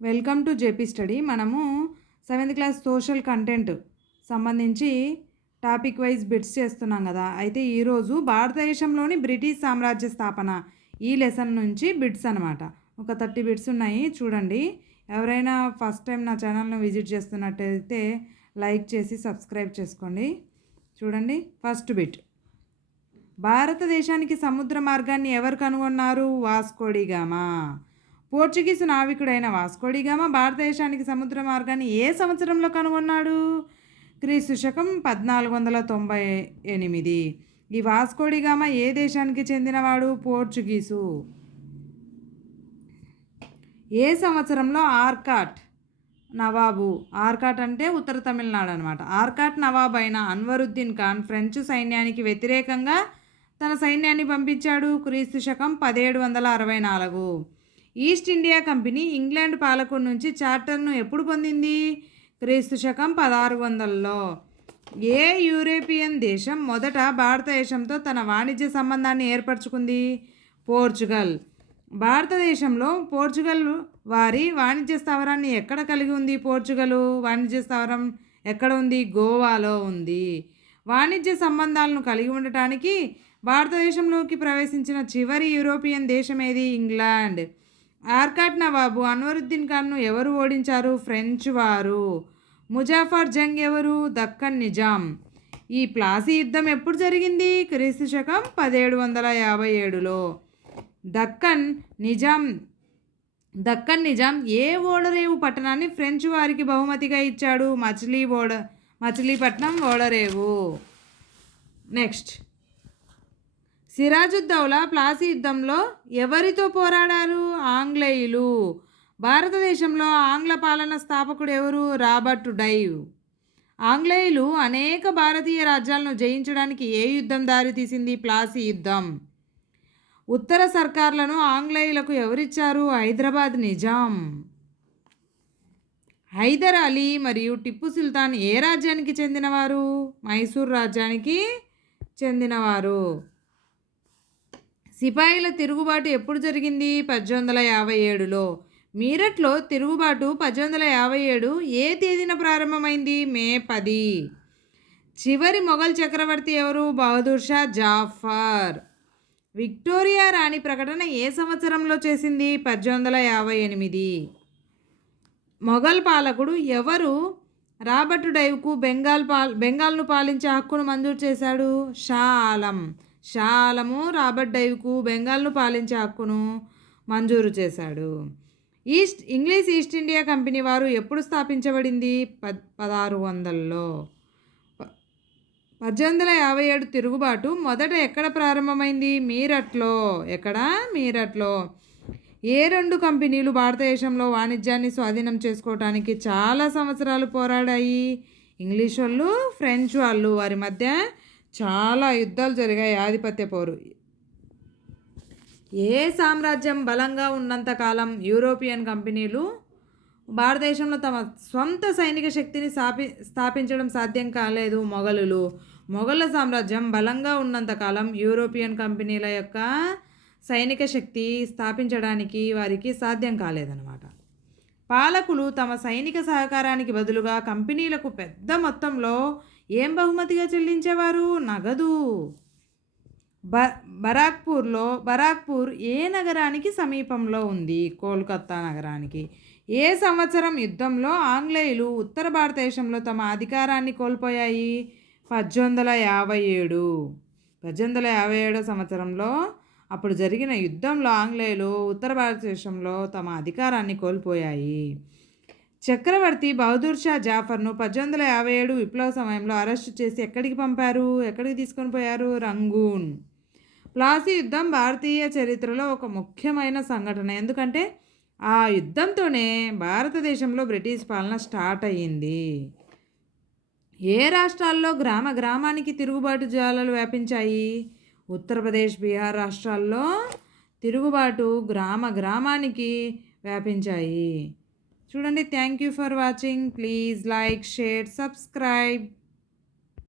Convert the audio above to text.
Welcome to JP study. మనము 7th class social content సంబంధించి topic wise bits చేస్తున్నాం కదా. అయితే ఈరోజు భారతదేశంలోని బ్రిటిష్ సామ్రాజ్య స్థాపన ఈ లెసన్ నుంచి బిట్స్ అనమాట. ఒక 30 బిట్స్ ఉన్నాయి, చూడండి. ఎవరైనా ఫస్ట్ టైం నా ఛానల్ను విజిట్ చేస్తున్నట్టయితే లైక్ చేసి సబ్స్క్రైబ్ చేసుకోండి. చూడండి, ఫస్ట్ బిట్. భారతదేశానికి సముద్ర మార్గాన్ని ఎవరు కనుగొన్నారు? వాస్కోడిగామా. పోర్చుగీసు నావికుడైన వాస్కోడిగామా భారతదేశానికి సముద్ర మార్గాన్ని ఏ సంవత్సరంలో కనుగొన్నాడు? క్రీస్తు శకం 1498. ఈ వాస్కోడిగామా ఏ దేశానికి చెందినవాడు? పోర్చుగీసు. ఏ సంవత్సరంలో ఆర్కాట్ నవాబు, ఆర్కాట్ అంటే ఉత్తర తమిళనాడు అనమాట, ఆర్కాట్ నవాబు అయిన అన్వరుద్దీన్ ఖాన్ ఫ్రెంచ్ సైన్యానికి వ్యతిరేకంగా తన సైన్యాన్ని పంపించాడు? క్రీస్తు శకం 1764. ఈస్ట్ ఇండియా కంపెనీ ఇంగ్లాండ్ పాలకుడి నుంచి చార్టర్ను ఎప్పుడు పొందింది? క్రీస్తు శకం 1600లో. ఏ యూరోపియన్ దేశం మొదట భారతదేశంతో తన వాణిజ్య సంబంధాన్ని ఏర్పరచుకుంది? పోర్చుగల్. భారతదేశంలో పోర్చుగల్ వారి వాణిజ్య స్థావరాన్ని ఎక్కడ కలిగి ఉంది? పోర్చుగల్ వాణిజ్య స్థావరం ఎక్కడ ఉంది? గోవాలో ఉంది. వాణిజ్య సంబంధాలను కలిగి ఉండటానికి భారతదేశంలోకి ప్రవేశించిన చివరి యూరోపియన్ దేశం ఏది? ఇంగ్లాండ్. ఆర్కాట్ నవాబు అన్వరుద్దీన్ ఖాన్ను ఎవరు ఓడించారు? ఫ్రెంచ్ వారు. ముజాఫర్ జంగ్ ఎవరు? దక్కన్ నిజాం. ఈ ప్లాసీ యుద్ధం ఎప్పుడు జరిగింది? క్రీస్తు శకం 1757లో. దక్కన్ నిజాం ఏ ఓడరేవు పట్టణాన్ని ఫ్రెంచ్ వారికి బహుమతిగా ఇచ్చాడు? మచిలీపట్నం ఓడరేవు. నెక్స్ట్, సిరాజుద్దౌలా ప్లాసీ యుద్ధంలో ఎవరితో పోరాడారు? ఆంగ్లేయులు. భారతదేశంలో ఆంగ్ల పాలన స్థాపకుడు ఎవరు? రాబర్ట్ డైవ్. ఆంగ్లేయులు అనేక భారతీయ రాజ్యాలను జయించడానికి ఏ యుద్ధం దారితీసింది? ప్లాసీ యుద్ధం. ఉత్తర సర్కార్లను ఆంగ్లేయులకు ఎవరిచ్చారు? హైదరాబాద్ నిజాం. హైదర్ అలీ మరియు టిప్పు సుల్తాన్ ఏ రాజ్యానికి చెందినవారు? మైసూర్ రాజ్యానికి చెందినవారు. సిపాయిల తిరుగుబాటు ఎప్పుడు జరిగింది? 1857లో. మీరట్లో తిరుగుబాటు 1857 ఏ తేదీన ప్రారంభమైంది? మే 10. చివరి మొఘల్ చక్రవర్తి ఎవరు? బహదూర్ షా జాఫర్. విక్టోరియా రాణి ప్రకటన ఏ సంవత్సరంలో చేసింది? 1858. మొఘల్ పాలకుడు ఎవరు రాబర్ట్ డైవ్కు బెంగాల్ను పాలించే హక్కును మంజూరు చేశాడు? షా ఆలం. షా ఆలము రాబర్ట్ డైవ్కు బెంగాల్ను పాలించే హక్కును మంజూరు చేశాడు. ఇంగ్లీష్ ఈస్ట్ ఇండియా కంపెనీ వారు ఎప్పుడు స్థాపించబడింది? 1600లో. 1857 తిరుగుబాటు మొదట ఎక్కడ ప్రారంభమైంది? మీరట్లో. ఎక్కడ? మీరట్లో. ఏ రెండు కంపెనీలు భారతదేశంలో వాణిజ్యాన్ని స్వాధీనం చేసుకోవటానికి చాలా సంవత్సరాలు పోరాడాయి? ఇంగ్లీష్ వాళ్ళు, ఫ్రెంచ్ వాళ్ళు. వారి మధ్య చాలా యుద్ధాలు జరిగాయి, ఆధిపత్య పోరు. ఏ సామ్రాజ్యం బలంగా ఉన్నంతకాలం యూరోపియన్ కంపెనీలు భారతదేశంలో తమ స్వంత సైనిక శక్తిని స్థాపించడం సాధ్యం కాలేదు? మొఘలులు. మొఘల సామ్రాజ్యం బలంగా ఉన్నంతకాలం యూరోపియన్ కంపెనీల యొక్క సైనిక శక్తి స్థాపించడానికి వారికి సాధ్యం కాలేదన్నమాట. పాలకులు తమ సైనిక సహకారానికి బదులుగా కంపెనీలకు పెద్ద మొత్తంలో ఏం బహుమతిగా చెల్లించేవారు? నగదు. బరాక్పూర్ ఏ నగరానికి సమీపంలో ఉంది? కోల్కతా నగరానికి. ఏ సంవత్సరం యుద్ధంలో ఆంగ్లేయులు ఉత్తర భారతదేశంలో తమ అధికారాన్ని కోల్పోయాయి? 1857. 1857 సంవత్సరంలో అప్పుడు జరిగిన యుద్ధంలో ఆంగ్లేయులు ఉత్తర భారతదేశంలో తమ అధికారాన్ని కోల్పోయాయి. చక్రవర్తి బహదూర్ షా జాఫర్ను 1857 విప్లవ సమయంలో అరెస్టు చేసి ఎక్కడికి పంపారు? ఎక్కడికి తీసుకొని పోయారు? రంగూన్. ప్లాసీ యుద్ధం భారతీయ చరిత్రలో ఒక ముఖ్యమైన సంఘటన, ఎందుకంటే ఆ యుద్ధంతోనే భారతదేశంలో బ్రిటిష్ పాలన స్టార్ట్ అయ్యింది. ఏ రాష్ట్రాల్లో గ్రామానికి తిరుగుబాటు జ్వాలలు వ్యాపించాయి? ఉత్తరప్రదేశ్, బీహార్ రాష్ట్రాల్లో తిరుగుబాటు గ్రామానికి వ్యాపించాయి. చూడండి. Thank you for watching. Please like, share, subscribe.